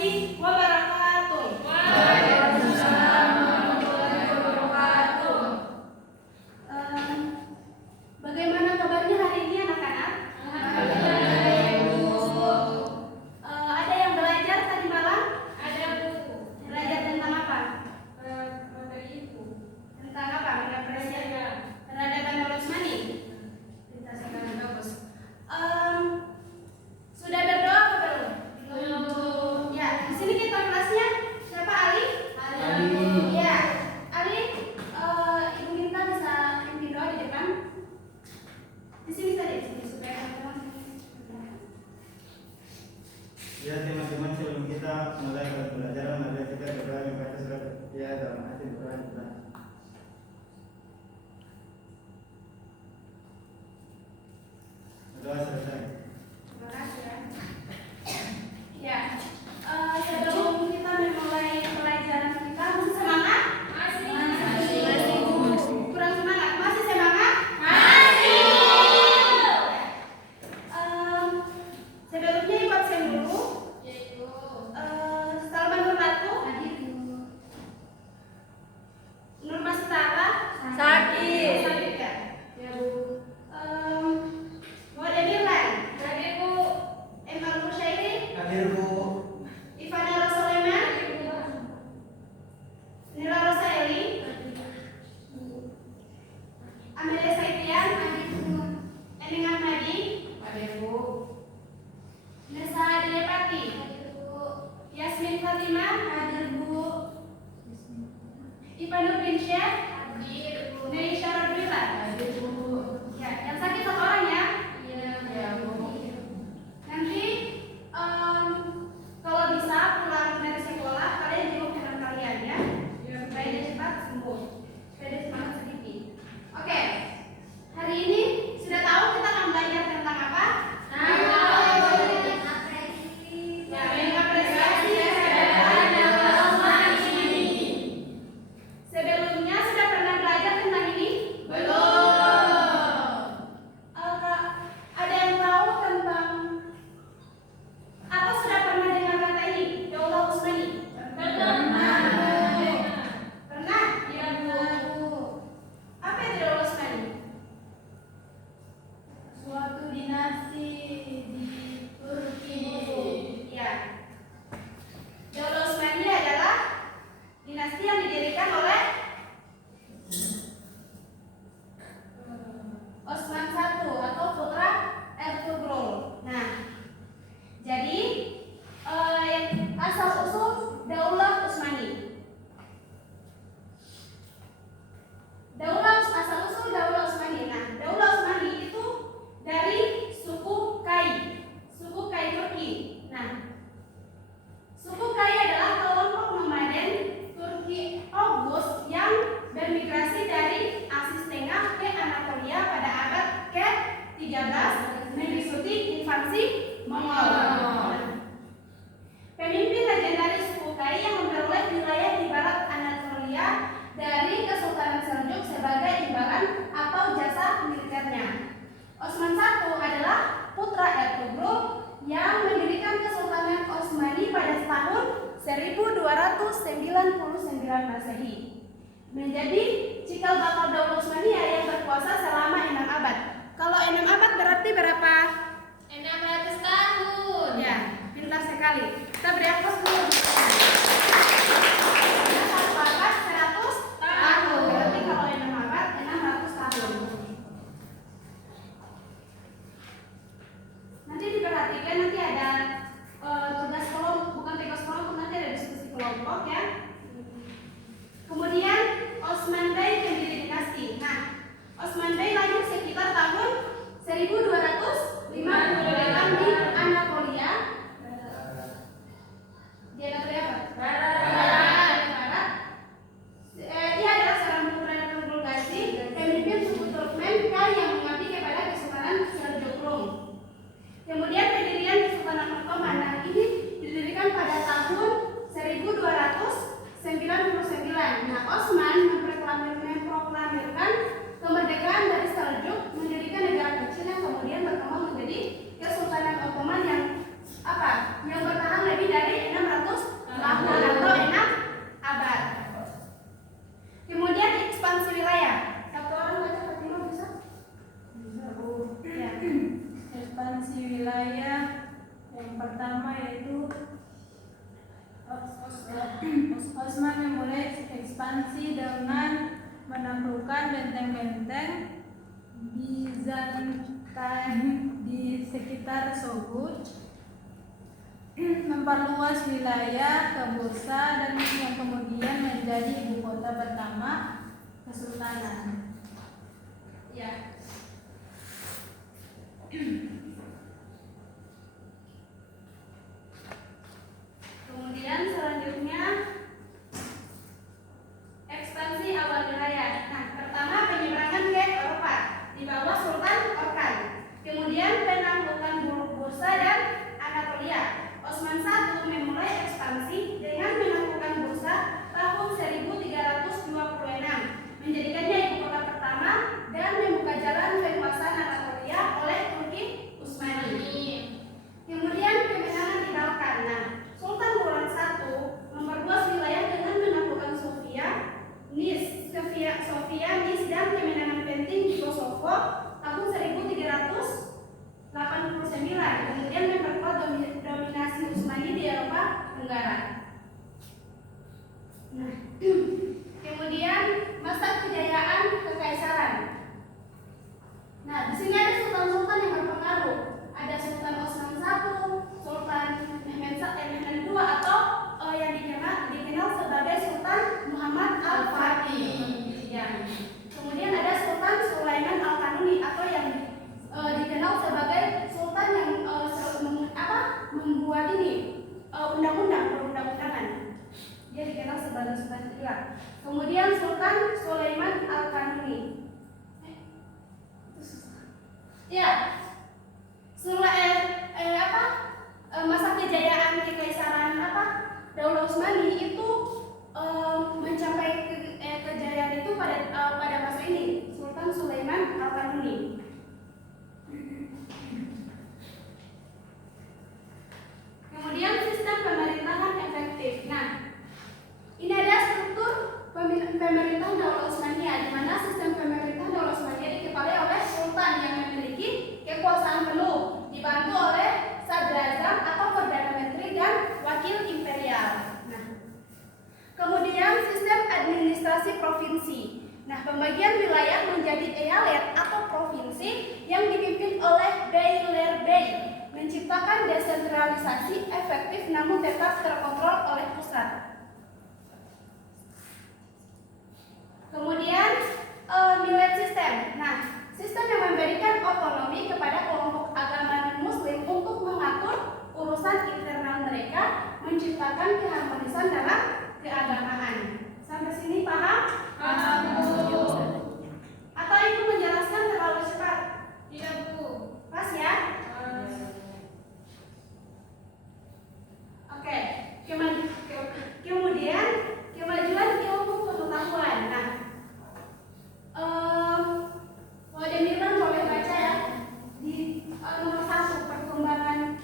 warahmatullahi wabarakatuh. Waalaikumsalam warahmatullahi wabarakatuh. Bagaimana kabarnya hari ini anak-anak? Alhamdulillah, Bu. Ada yang belajar tadi malam? Ada, Bu. Belajar tentang apa? Materi Ibu. Tentang apa? Peradaban Osmani. Kita sekarang bagus. Sudah berdoa atau belum? Belum. Ya, di sini kita kelasnya siapa? Ali? Ali. Ya, Ali. Ibu minta bisa pimpin doa di depan. Di sini tadi, supaya teman-teman. Ya teman-teman, sebelum kita mulai pembelajaran, mari kita berdoa membaca surat ya dalam hati Quran kita. Doa selesai. Terima kasih ya. Ya, sebelum kita memulai pelajaran kita, masih semangat? Masih. Kurang semangat? Masih semangat? Masih. Sebelumnya ibu absen dulu. Salman Nurlatu, Nur Masitara, Sakit. Sakit ya? Ya Bu. Muhammad Emirlan, Hadir, Bu. Emal Musyairi, Hadir Bu. Ivana Rosoleman, Nila Rosaeli, Amelia Saifian, Ening Ahmadi, Hadir, Bu. Nesa Dilepati, Yasmin Fatimah, hadir Bu. Ipa Nurdiansyah, Hadir, Bu. Neisha Rabdullah. Hadir, Bu. Ya, yang sakit satu orang ya. Iya, Bu. Nanti kalau bisa pulang dari sekolah kalian jenguk teman kalian ya, supaya dia cepat sembuh, supaya dia semangat sedikit. Oke, hari ini sudah tahu kita akan belajar tentang apa? Ya, mengapresiasi peradaban Osmani. Sebelumnya sudah pernah belajar tentang ini? Ada yang tahu tentang atau sudah pernah dengar kata ini? Daulah Utsmani. Pernah? Iya, Bu. Apa itu Daulah Utsmani? Suatu dinasti di Turki. Ya. Daulah Utsmani adalah dinasti yang didirikan oleh Osman I atau putra Ertugrul. Nah, jadi asal usul Daulah Utsmani. Asal usul Daulah Utsmani. Nah, Daulah Utsmani itu dari suku Kai Turki. Nah, suku Kai adalah kelompok nomaden Turki Oghuz yang bermigrasi dari Asia Tengah ke Anatolia pada abad ke-13 mengikuti invasi Mongol. Pemimpin legendaris suku Kai yang memperoleh wilayah di barat Anatolia dari Kesultanan Seljuk sebagai imbalan atau jasa militernya. Osman I adalah putra Ertugrul yang mendirikan Kesultanan Osmani pada tahun 1299 Masehi. Menjadi cikal bakal Daulah Utsmani yang berkuasa selama 6 abad. Kalau 6 abad berarti berapa? 600 tahun. Ya, pintar sekali. Kita beri aplaus dulu. 1 abad 100 tahun. Berarti kalau 6 abad 600 tahun. Nanti diperhatikan, nanti ada tugas kelompok, bukan tugas kelompok, nanti ada diskusi kelompok ya. Kemudian Osman Bey pendiri dinasti. Nah, Osman Bey lahir sekitar tahun 1258 di Anatolia. Di Anatolia apa? Barat. Ia adalah seorang putra Ertugrul Gazi, pemimpin suku Turkmen Kai yang mengabdi kepada Kesultanan Seljuk. Kemudian pendirian Kesultanan benteng-benteng Bizantin di sekitar Sogut, memperluas wilayah ke Bursa dan yang kemudian menjadi ibu kota pertama Kesultanan. Ya. Kemudian selanjutnya ekspansi awal wilayah. Nah, pertama penyeberangan ke Eropa di bawah Sultan Orkan. Kemudian penaklukan Bursa dan Anatolia. Osman I memulai ekspansi dengan menaklukkan Bursa tahun 1326, menjadikannya ibu kota pertama dan membuka jalan kekuasaan Anatolia oleh Turki Utsmani. Kemudian kemenangan di Balkan. Nah, Sultan Murad I memperluas wilayah dengan menaklukkan Sofia, Nis, dan kemenangan penting di Kosovo tahun 1389. Kemudian memperkuat dominasi Utsmani di Eropa Tenggara. Nah, kemudian masa kejayaan kekaisaran. Nah, di sini ada sultan-sultan yang berpengaruh. Ada Sultan Osman I, Sultan Mehmed II, atau yang dikenal sebagai Sultan Muhammad Al-Fatih. Ya. Kemudian ada Sultan Sulaiman Al-Kanuni atau yang dikenal sebagai Sultan yang membuat perundang-undangan. Dia dikenal sebagai Sultan kedua. Kemudian Sultan Sulaiman Al-Kanuni. Ya. Masa kejayaan kekaisaran Daulah Utsmani itu mencapai kejayaan itu pada masa ini Sultan Sulaiman Al-Kanuni. Kemudian sistem pemerintahan efektif. Nah, ini ada struktur pemerintahan Daulah Utsmaniyah, di mana sistem pemerintahan Daulah Utsmaniyah dikepalai oleh sultan yang memiliki kekuasaan penuh, dibantu oleh sadrazam atau perdana menteri dan wakil imperial. Nah, kemudian sistem administrasi provinsi. Nah, pembagian wilayah menjadi eyalet atau provinsi yang dipimpin oleh beylerbey, menciptakan desentralisasi efektif namun tetap terkontrol oleh pusat. Kemudian millet system. Nah, sistem yang memberikan otonomi kepada kelompok agama non-muslim untuk mengatur urusan internal mereka, menciptakan keharmonisan dalam keagamaan. Sampai sini paham? Paham, Bu. Atau Ibu menjelaskan terlalu cepat? Tidak, Bu. Pas ya? Oke. Kemudian kemajuan ilmu pengetahuan. Nah, Demirwan boleh baca ya di nomor 1 perkembangan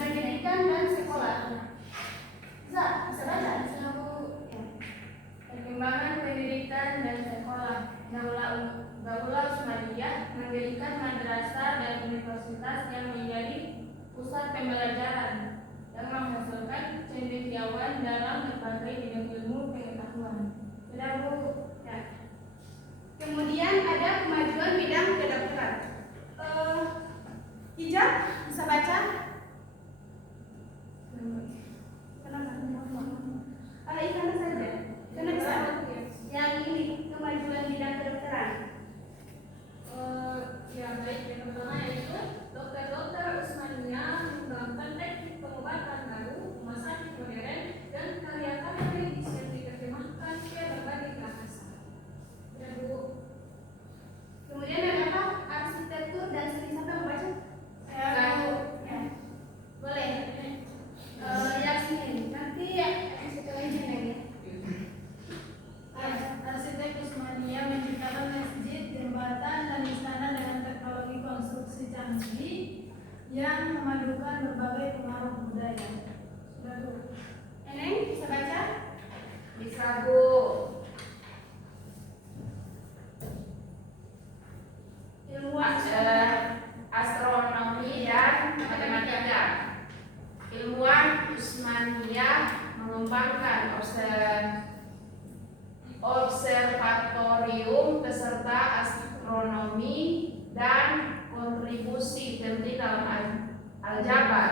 pendidikan dan sekolah. Bisa baca? Bisa, Bu. Perkembangan pendidikan dan sekolah. Daulah Utsmaniyah mendirikan madrasah dan universitas yang menjadi pusat pembelajaran yang menghasilkan cendekiawan dalam berbagai bidang ilmu pengetahuan. Sudah, Bu. Ya. Kemudian ada kemajuan bidang kedokteran. Hijab bisa baca? Ikan saja. Karena bisa. Yang ini kemajuan bidang kedokteran. Yang baik yang pertama yaitu dokter-dokter Utsmaniyah mengembangkan teknik pengobatan baru, rumah sakit modern, dan karya-karya medis yang diterjemahkan ke berbagai bahasa. Ya, Bu. Kemudian ada apa? Arsitektur dan seni. Siapa yang baca? Saya, Bu. Ya. Boleh. Yasmin. Nanti setelah izin lagi. Arsitek Utsmaniyah menciptakan masjid, jembatan, dan istana dengan teknologi konstruksi canggih yang memadukan berbagai pengaruh budaya. Sudah, Bu. Neneng bisa baca? Bisa, Bu. Ilmuwan. Astronomi dan matematika. Ilmuwan Utsmaniyah mengembangkan aljabar,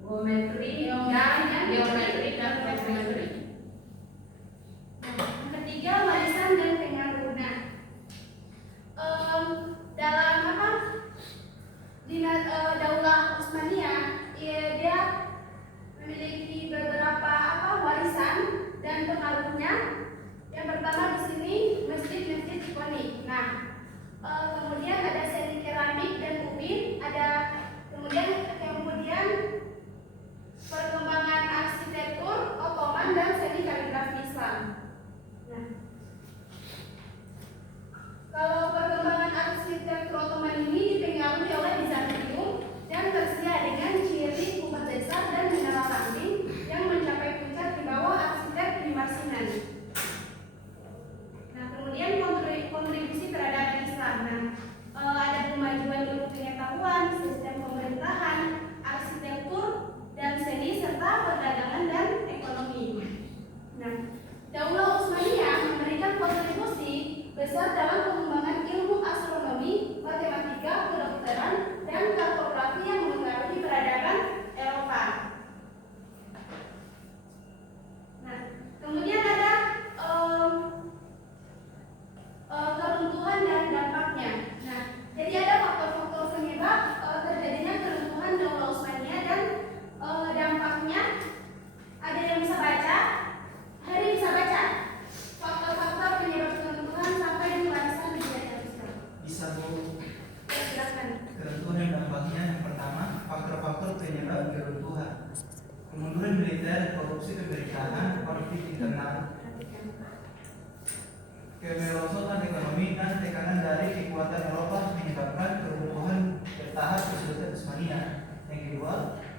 geometri, dan Geometri dan trigonometri. Yang ketiga, warisan dan pengaruh. Nah, dalam apa? Daulah Utsmaniyah, dia memiliki beberapa warisan dan pengaruhnya. Yang pertama di sini masjid-masjid ikonik. Nah, kemudian ada seni keramik dan ubin, kemudian perkembangan arsitektur Ottoman dan seni kaligrafi Islam. Nah, kalau perkembangan arsitektur Ottoman ini dipengaruhi oleh Bizantium dan Persia dengan ciri kubah besar dan menara lampu yang mencapai puncak di bawah arsitek di Marsinan. Nah, kemudian kontribusi peradaban Islam. Nah, ada kemajuan ilmu pengetahuan, sistem pemerintahan, arsitektur dan seni serta perdagangan dan ekonomi. Nah, Daulah Utsmaniyah memberikan kontribusi besar dalam pengembangan ilmu astronomi, matematika, kedokteran, dan kartografi yang mempengaruhi peradaban Eropa. Nah, kemudian ada keruntuhan dan dampaknya. Nah, jadi ada faktor-faktor penyebab terjadinya keruntuhan Daulah Utsmaniyah dan dampaknya. Ada yang bisa baca? Hari bisa baca faktor-faktor penyebab keruntuhan sampai dan warisan budaya Islam. Bisa Bu. Silakan. Keruntuhan dan dampaknya. Yang pertama, faktor-faktor penyebab keruntuhan: kemunduran militer, korupsi pemerintahan, konflik internal, kemerosotan ekonomi, dan tekanan dari kekuatan Eropa menyebabkan keruntuhan bertahap kesulitan Utsmaniyah. Yang kedua,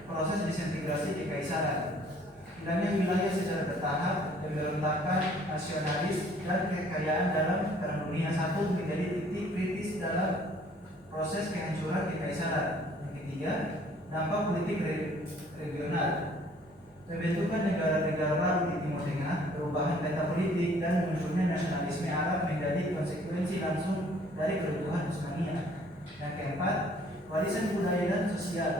proses disintegrasi kekaisaran, hilangnya wilayah secara bertahap, pemberontakan nasionalis dan kekayaan dalam Perang Dunia I menjadi titik kritis dalam proses kehancuran kekaisaran. Yang ketiga, dampak politik regional, pembentukan negara-negara baru di Timur Tengah, perubahan peta politik, dan munculnya nasionalisme Arab menjadi konsekuensi langsung dari keruntuhan Utsmaniyah. Yang keempat, warisan budaya dan sosial.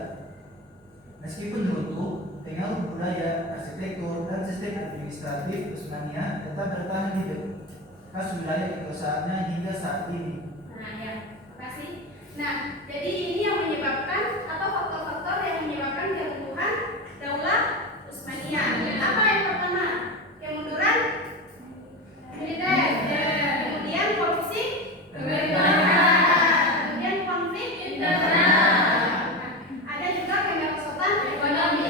Meskipun runtuh, pengaruh budaya, arsitektur, dan sistem administratif Utsmaniyah tetap bertahan hidup khas wilayah kekuasaannya hingga saat ini. Nah, ya, makasih. Nah, jadi ini yang menyebabkan atau faktor-faktor yang menyebabkan keruntuhan Daulah Utsmaniyah. Apa yang pertama? Kemunduran militer, kemudian korupsi pemerintahan, kemudian konflik internal. Ada juga kemerosotan ekonomi.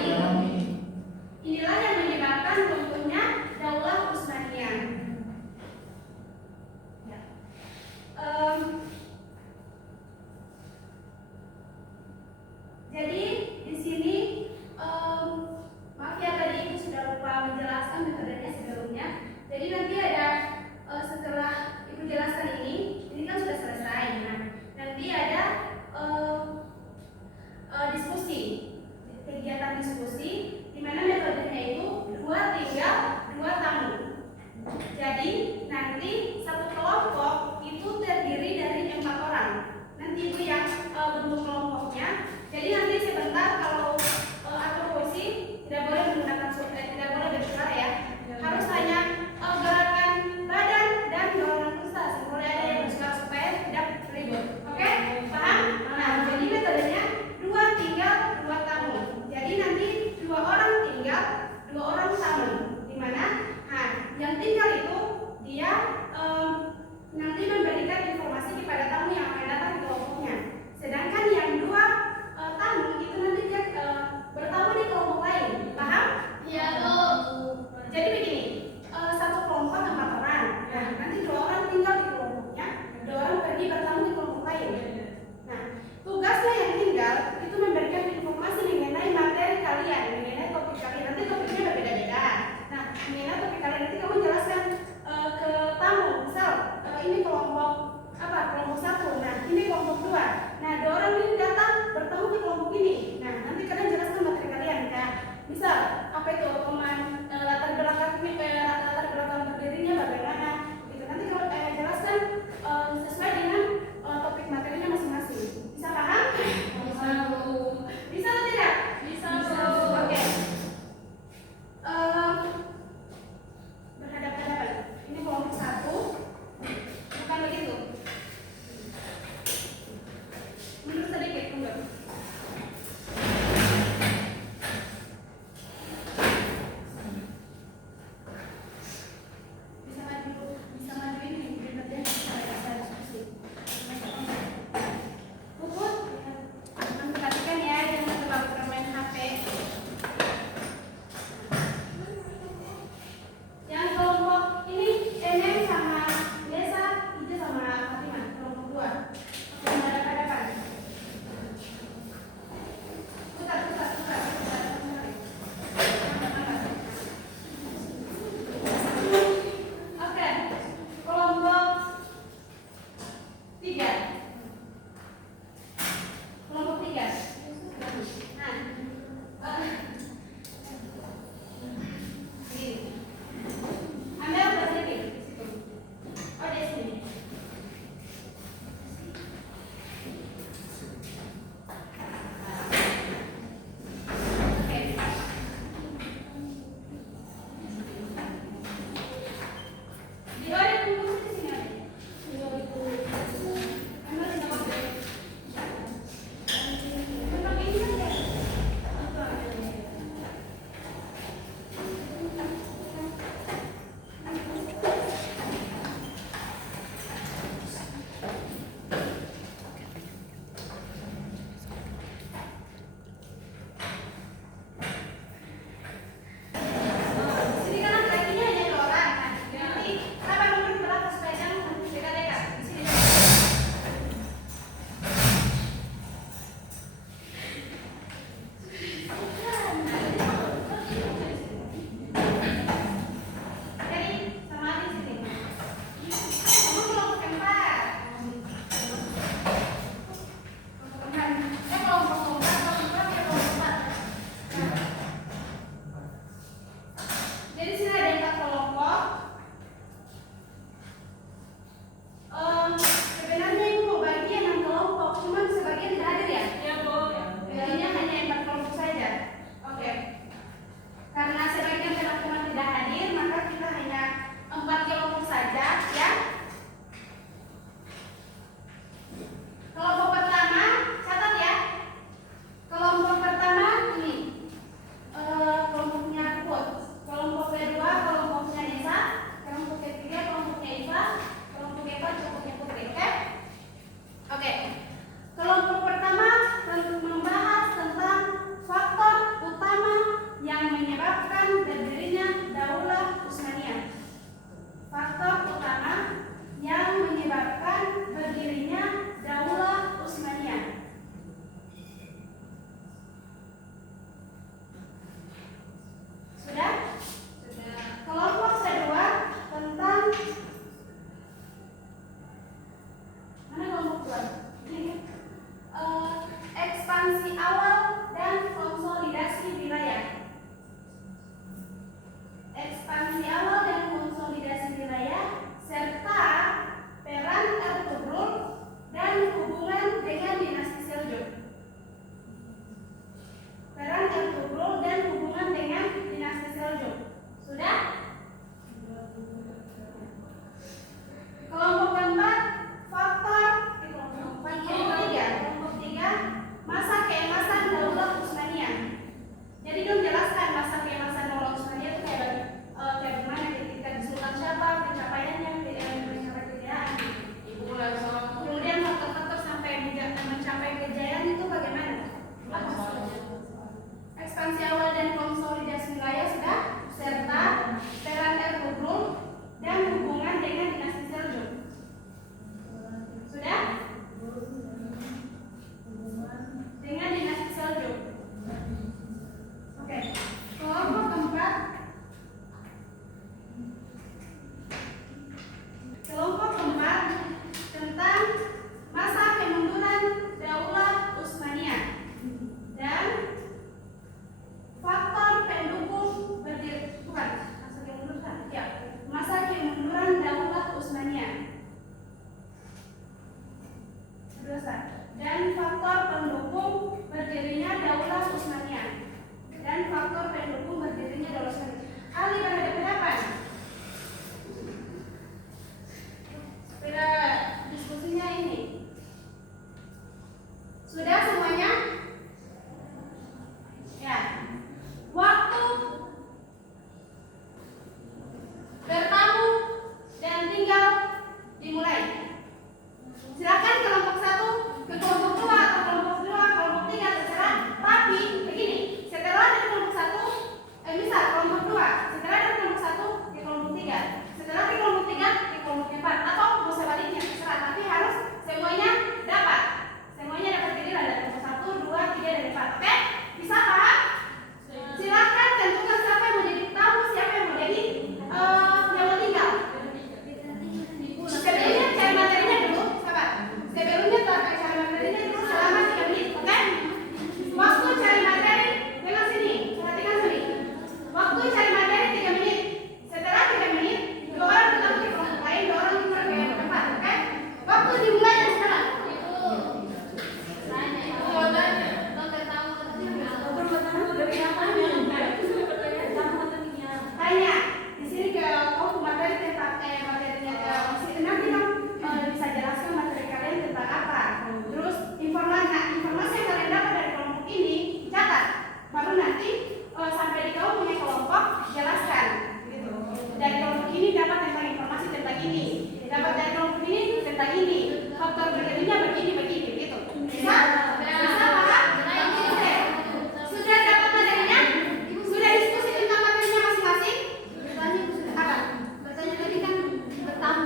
Inilah yang menyebabkan runtuhnya Daulah Utsmaniyah. Ya. Jadi di sini maaf ya tadi Ibu sudah lupa menjelaskan metodenya sebelumnya. Jadi nanti ada setelah Ibu jelaskan ini kan sudah selesai. Nah, nanti ada diskusi, kegiatan diskusi di mana metodenya itu 2 tinggal 2 tamu. Jadi nanti satu kelompok itu terdiri dari 4 orang. Nanti Ibu yang bentuk kelompoknya. Jadi nanti sebentar kalau atur posisi tidak boleh menggunakan tidak boleh bersuara ya. Harus hanya gerakan badan dan dorongan pusat. Boleh ada yang bersuara supaya tidak ribut. Oke? Paham? Nah, jadi metodenya 2 tinggal 2 tamu. Jadi nanti 2 orang tinggal, 2 orang tamu. Di mana? Nah, yang tinggal itu dia nanti memberikan informasi kepada tamu yang akan datang ke kelompoknya. Sedangkan yang 2 tamu itu nanti dia bertamu di kelompok lain. Paham? Iya, Bu. Jadi begini, satu kelompok 4 orang. Nah, nanti 2 orang tinggal di kelompoknya, 2 orang pergi bertamu di kelompok lain. Nah, tugasnya yang tinggal itu memberikan informasi mengenai materi kalian, mengenai topik kalian. Nanti topiknya berbeda-beda. Nah, mengenai topik kalian nanti kamu jelaskan ke tamu. Misal, ini kelompok apa? Kelompok 1. Nah, ini kelompok 2. Nah, 2 orang ini datang bertemu di kelompok ini. Nah, nanti kalian jelaskan materi kalian. Nah, misal apa itu latar belakang berdirinya bagaimana? Gitu. Nanti kalau jelaskan sesuai dengan topik materinya masing-masing. Bisa paham? Bisa, Bu. Bisa Oke. Kelompok pertama membahas tentang faktor utama yang menyebabkan berdirinya Daulah Utsmaniyah. Faktor utama yang menyebabkan berdirinya Daulah Utsmaniyah. Sudah? Sudah. Kelompok kedua tentang mana kelompok dua? Ekspansi awal dan konsolidasi wilayah. Ekspansi awal dan konsolidasi wilayah serta peran Ertugrul dan hubungan dengan dinasti Seljuk. Peran Ertugrul dan hubungan dengan dinasti Seljuk. Sudah? Kelompok keempat faktor kelompok tiga masa keemasan Daulah Utsmaniyah. Jadi dong jelaskan masa keemasan Daulah Utsmaniyah itu kayak gimana ketika di Sultan siapa, pencapaiannya, pencapaian. Kemudian faktor-faktor sampai mencapai kejayaan itu bagaimana? Apa saja? Ekspansi awal dan konsolidasi wilayah sudah, serta peran Ertugrul dan hubungan dengan dinasti Seljuk. Sudah? Dengan dinasti Seljuk. Oke. Kelompok keempat. Kelompok keempat tentang masa kemunduran Daulah Utsmaniyah dan faktor pendukung masa kemunduran Daulah Utsmaniyah. Dan faktor pendukung berdirinya Daulah Utsmaniyah. Dan faktor pendukung berdirinya Daulah Utsmaniyah. Ahli berhadapan. Pada diskusinya ini. Sudah semuanya? Ya. Waktu bertamu dan tinggal dimulai. Silakan kelompok 1 ke kelompok 2 atau kelompok 2, kelompok 3 terserah. Tapi begini, setelah dari kelompok 1, misal kelompok 2, setelah dari kelompok 1 ke kelompok 3, setelah ke kelompok 3 ke kelompok 4 atau mau sebaliknya terserah. Tapi harus semuanya dapat. Semuanya dapat giliran dari kelompok 1, 2, 3 dan 4. Oke? Bisa paham? Silakan tentukan siapa yang mau jadi tamu, siapa yang mau jadi yang mau tinggal. Sebelumnya cari materinya dulu, sahabat. Sebelumnya cari materinya dulu selama 3 menit, oke? Waktu cari materi dengan sini, perhatikan sini. Waktu cari materi 3 menit. Setelah 3 menit, 2 orang bertemu di kelompok lain, 2 orang tinggal ke yang tempat, oke? Waktu dimulai dari sekarang. Tanya, di sini ke materi tentang materinya nanti dong bisa jelaskan materi kalian tentang apa. Terus informasi yang kalian dapat dari kelompok ini catat. Baru nanti sampai di kau punya kelompok jelaskan. Gitu. Dari kelompok ini dapat tentang informasi tentang ini. Dapat dari kelompok ini tentang ini. Faktor berdirinya begini gitu. Bisa? Bisa paham? Oke. Sudah dapat materinya? Sudah diskusi tentang materinya masing-masing? Apa? Bertanya tadi kan bertamu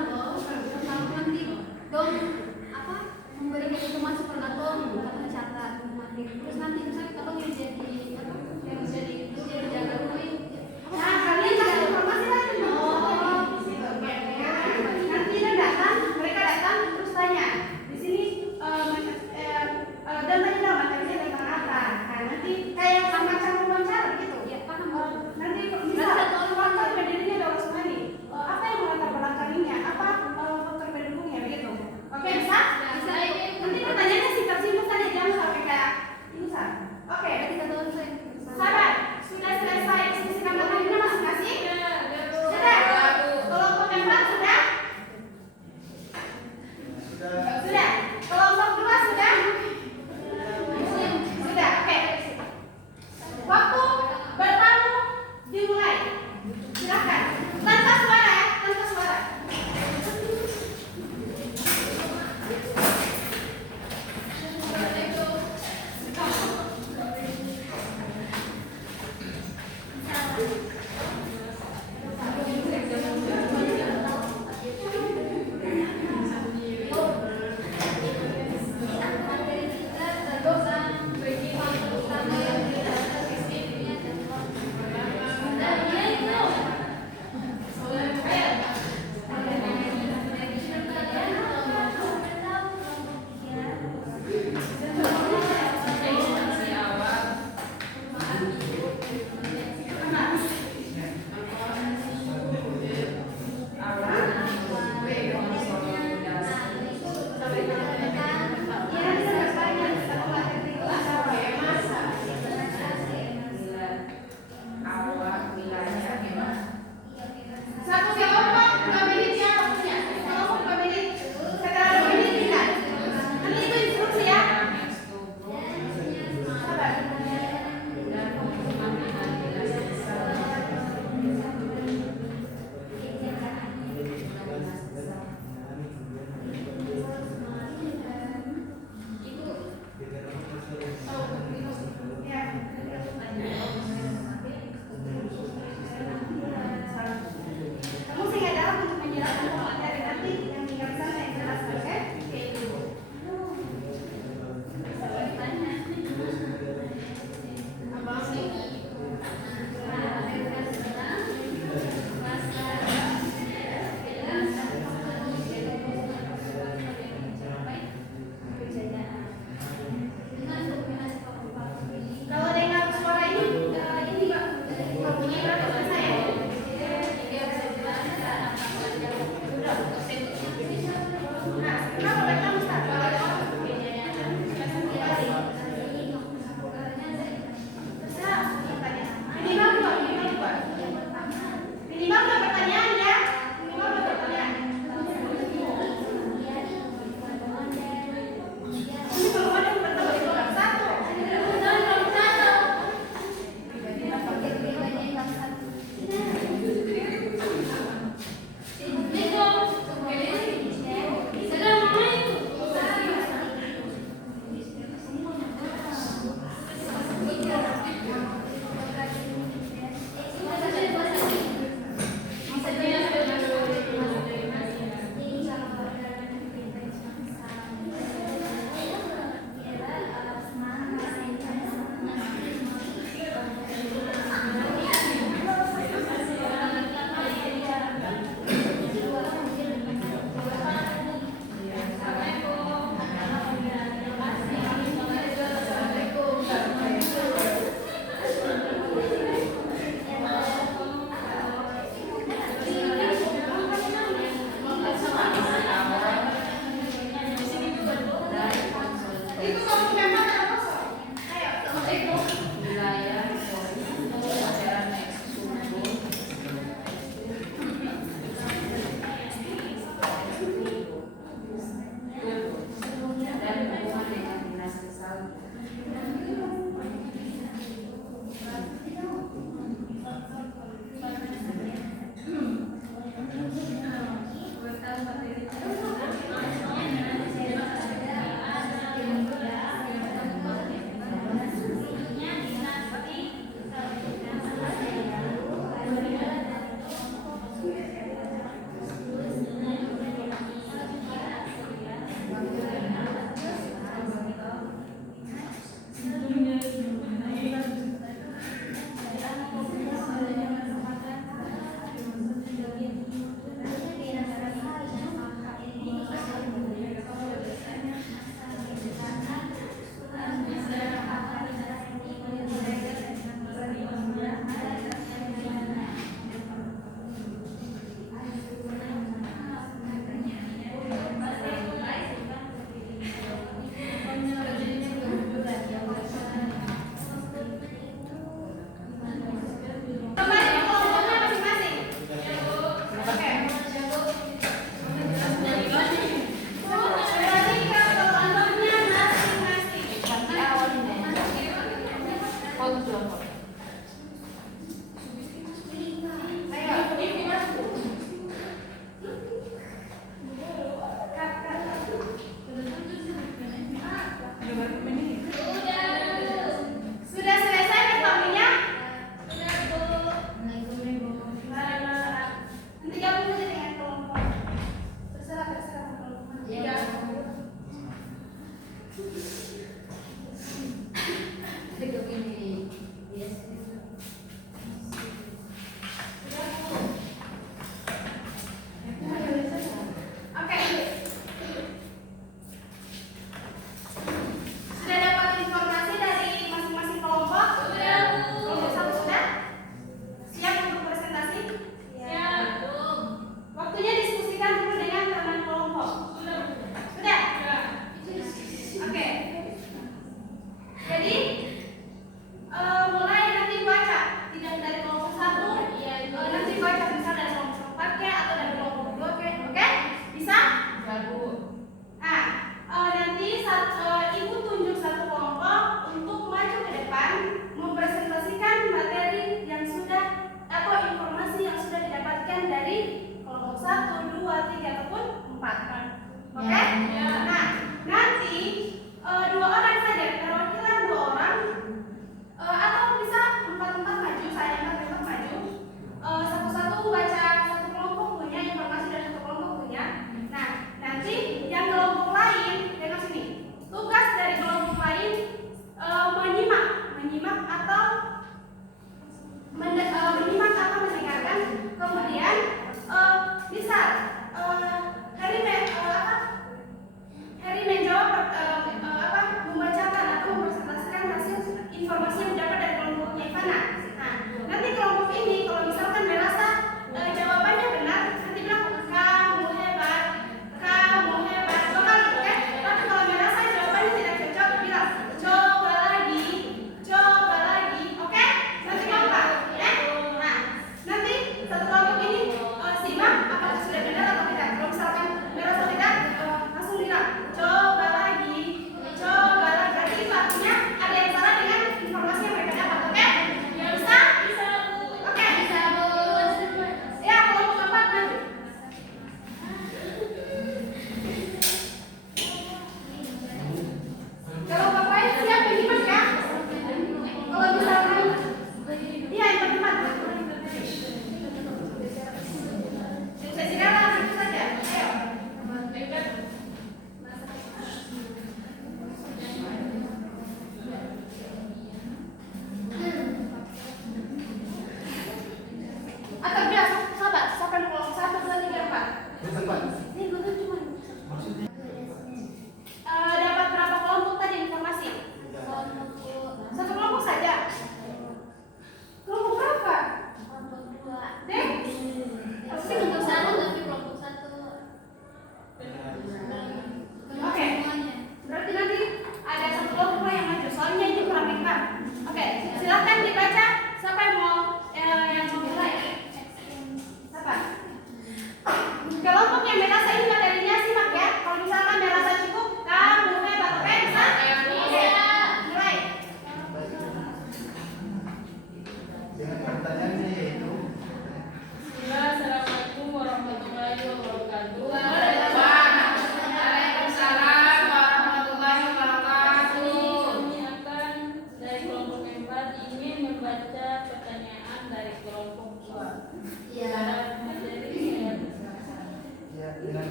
nanti dong memberikan informasi per dong katanya catat nanti terus nanti misalnya kalau yang jadi jaga rumah Nah, kalian kasih informasi lagi. Nanti dia datang, mereka datang terus tanya. Di sini dan tanya dong materinya tentang apa. Nah, nanti kayak macam wawancara gitu. ya paham Nanti misal faktor berdirinya Daulah Utsmaniyah. Apa yang melatar belakanginya? Apa faktor pendukungnya begitu? Oke, bisa? Nanti pertanyaannya singkat-singkat saja, jangan sampai kayak ini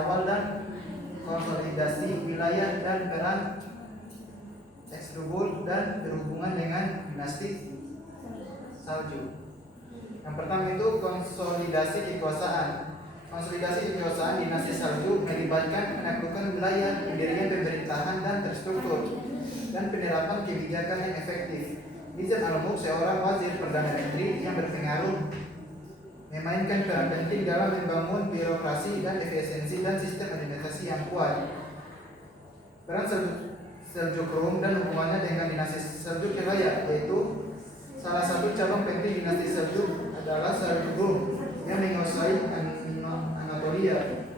awal dan konsolidasi wilayah dan peran Ekstrubul dan berhubungan dengan dinasti Salju. Yang pertama itu konsolidasi kekuasaan. Konsolidasi kekuasaan dinasti Salju melibatkan penaklukan wilayah, pendirian pemerintahan dan terstruktur, dan penerapan kebijakan yang efektif. Nizam al-Mulk seorang wazir perdana menteri yang berpengaruh memainkan peran penting dalam membangun birokrasi dan efisiensi dan sistem administrasi yang kuat. Peran Seljuk dan hubungannya dengan dinasti Seljuk Hilayah, yaitu salah satu cabang penting dinasti Seljuk adalah Seljuk yang menguasai Anatolia.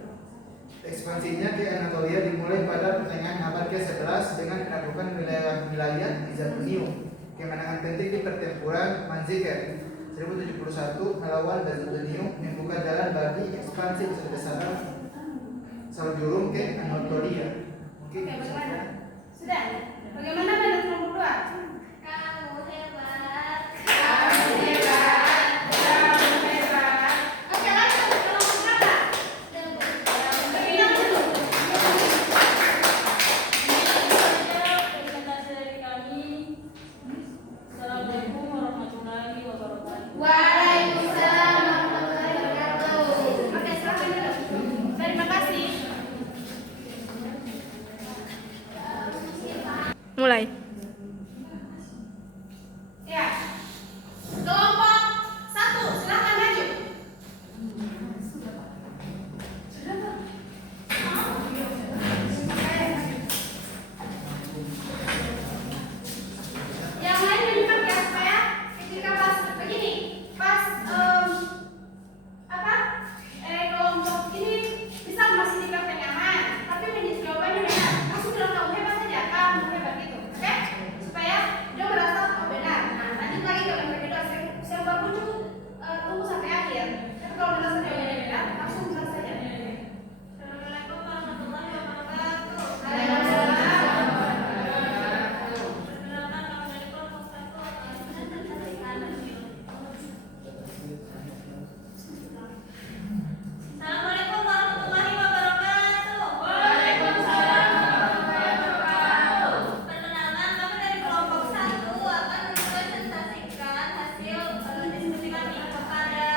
Ekspansinya ke Anatolia dimulai pada pertengahan abad ke-11 dengan penaklukan wilayah Bizantium. Kemenangan penting di pertempuran Manzikert 1071 melawan Bizantium membuka jalan bagi ekspansi besar-besaran Seljuk ke Anatolia. Oke, bagaimana? Sudah. Bagaimana menurut nomor 2? Kamu hebat. Kamu hebat. Kamu hebat. Oke, lanjut. Nomor berapa? Berbilang dulu. Presentasi dari kami. Assalamualaikum warahmatullahi wabarakatuh. Waalaikumsalam warahmatullahi wabarakatuh. Oke, silakan dulu. Terima kasih. Mulai. Ya. Kelompok 1, silakan maju. Yang lain menyimak ya supaya ketika pas begini, pas kelompok ini bisa masih di pertengahan, tapi menjadi jawabannya benar. Langsung bilang kamu hebat saja, kamu hebat gitu, oke? Supaya dia merasa oh benar. Nah, lanjut lagi ke yang kedua, saya baru tunggu sampai akhir. Tapi kalau merasa jawabannya benar, langsung bilang saja. Assalamualaikum warahmatullahi wabarakatuh. Waalaikumsalam. Perkenalkan nama saya kelompok 1 presentasi kami. Assalamualaikum warahmatullahi wabarakatuh. Waalaikumsalam warahmatullahi wabarakatuh. Perkenalkan kami dari kelompok 1 akan mempresentasikan hasil diskusi kami kepada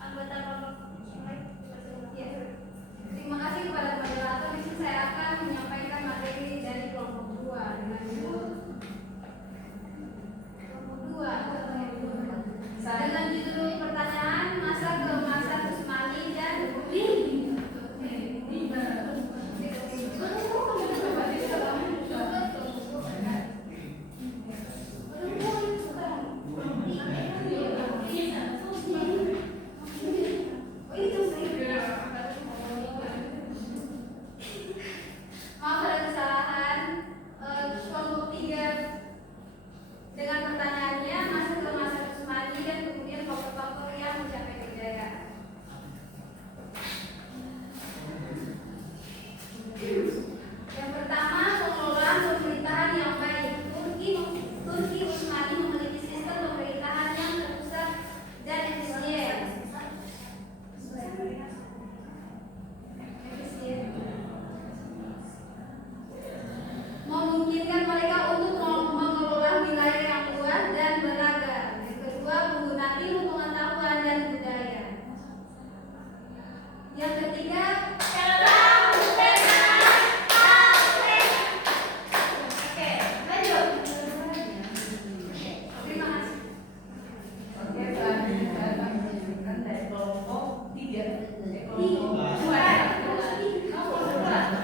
anggota kelompok. Terima kasih kepada moderator. Di sini saya akan menyampaikan materi dari kelompok 2 dengan judul kelompok 2 dengan judul pertanyaan masa keemasan Utsmani dan maaf ada kesalahan. Kelompok 3 dengan pertanyaannya masa keemasan Utsmani dan kemudian faktor-faktor yang mencapai kejayaan. Yang pertama, pengelolaan pemerintahan yang baik. Turki Utsmani memiliki sistem pemerintahan yang terpusat dan efisien. Memungkinkan mereka untuk mengelola wilayah yang luas dan beragam. Yang kedua, menggunakan ilmu pengetahuan dan budaya. Yang ketiga, Oke, lanjut. terima kasih. Oke, selanjutnya saya akan menunjukkan dari kelompok 3.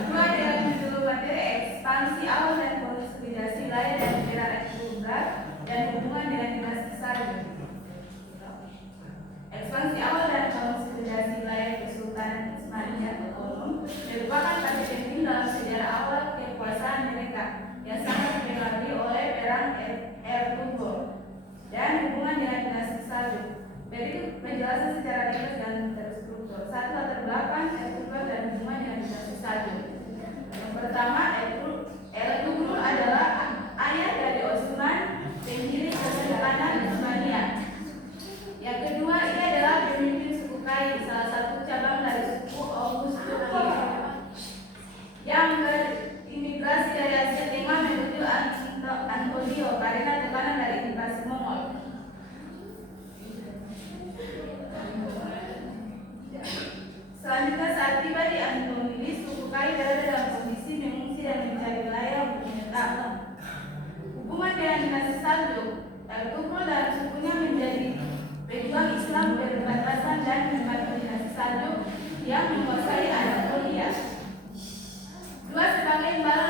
Dua dengan judul materi ekspansi awal dan konsolidasi wilayah dan peran Ekstrubul dan hubungan dengan dinasti Salju. Ekspansi awal dan konsolidasi wilayah Kesultanan Utsmaniyah merupakan fase penting dalam sejarah awal kekuasaan mereka yang sangat dipengaruhi oleh perang Ertugrul dan hubungan dengan dinasti Salju. Berikut penjelasan secara ringkas dan terstruktur. 1. Latar belakang Ertugrul dan hubungan dengan dinasti Salju. Yang pertama, Ertugrul adalah ayah dari Osman, pendiri Kesultanan Utsmaniyah. Yang kedua, ia adalah pemimpin suku Kai, salah satu cabang dari suku Oghuz berada dalam kondisi mengungsi dan mencari wilayah untuk menetap. Hubungan dengan dinasti Saljuk, Ertugrul dan sukunya menjadi pejuang Islam berbatasan dan membantu dinasti Saljuk yang menguasai Anatolia. Dua sebagai imbalan